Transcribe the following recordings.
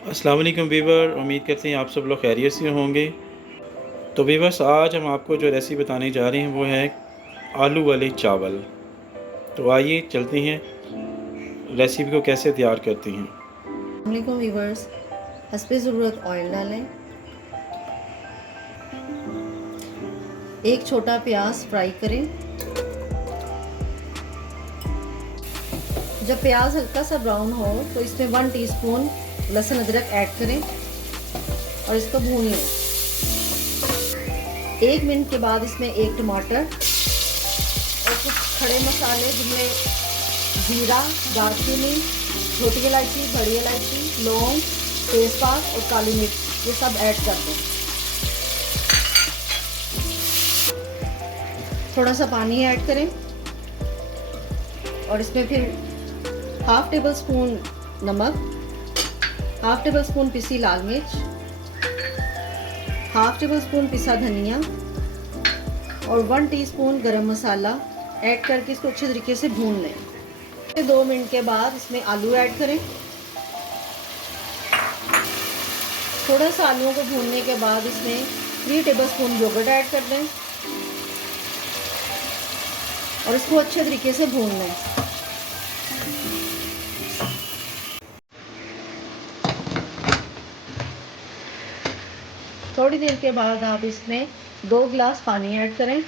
अस्सलाम वालेकुम वीवर, उम्मीद करते हैं आप सब लोग खैरियत से होंगे। तो वीवर्स, आज हम आपको जो रेसिपी बताने जा रहे हैं वो है आलू वाले चावल। तो आइए चलते हैं रेसिपी को कैसे तैयार करते हैं। वालेकुम वीवर्स, हस्बे ज़रूरत ऑयल डालें। एक छोटा प्याज फ्राई करें। जब प्याज हल्का सा ब्राउन हो तो इसमें 1 टीस्पून लहसुन अदरक ऐड करें और इसको भून लें। 1 मिनट के बाद इसमें एक टमाटर और कुछ खड़े मसाले जिनमें जीरा, दालचीनी, छोटी इलायची, बड़ी इलायची, लौंग, तेज़पात और काली मिर्च ये सब ऐड कर दें। थोड़ा सा पानी ऐड करें और इसमें फिर हाफ टेबल स्पून नमक, हाफ टेबल स्पून पिसी लाल मिर्च, हाफ टेबल स्पून पिसा धनिया और 1 टीस्पून गरम मसाला ऐड करके इसको अच्छे तरीके से भून लें। 2 मिनट के बाद इसमें आलू ऐड करें। थोड़ा सा आलूओं को भूनने के बाद इसमें 3 टेबल स्पून योगर्ट ऐड कर दें और इसको अच्छे तरीके से भून लें। थोड़ी देर के बाद आप इसमें 2 गिलास पानी ऐड करें।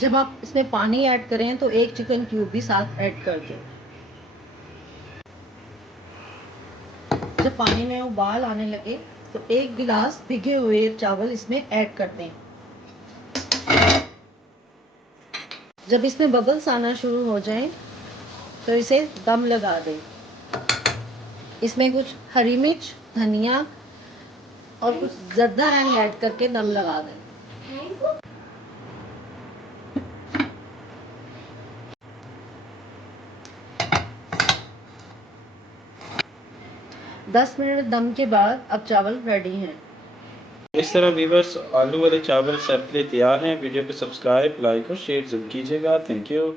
जब आप इसमें पानी ऐड करें तो 1 चिकन क्यूब भी साथ ऐड कर दें। जब पानी में उबाल आने लगे तो 1 गिलास भिगे हुए चावल इसमें ऐड कर दें। जब इसमें बबल्स आना शुरू हो जाएं तो इसे दम लगा दें। इसमें कुछ हरी मिर्च, धनिया और कुछ ज़र्दा ऐड करके दम लगा दें। 10 मिनट दम के बाद अब चावल रेडी हैं। इस तरह वीवर्स, आलू वाले चावल सब के लिए तैयार हैं। वीडियो को सब्सक्राइब, लाइक और शेयर ज़रूर कीजिएगा। Thank you.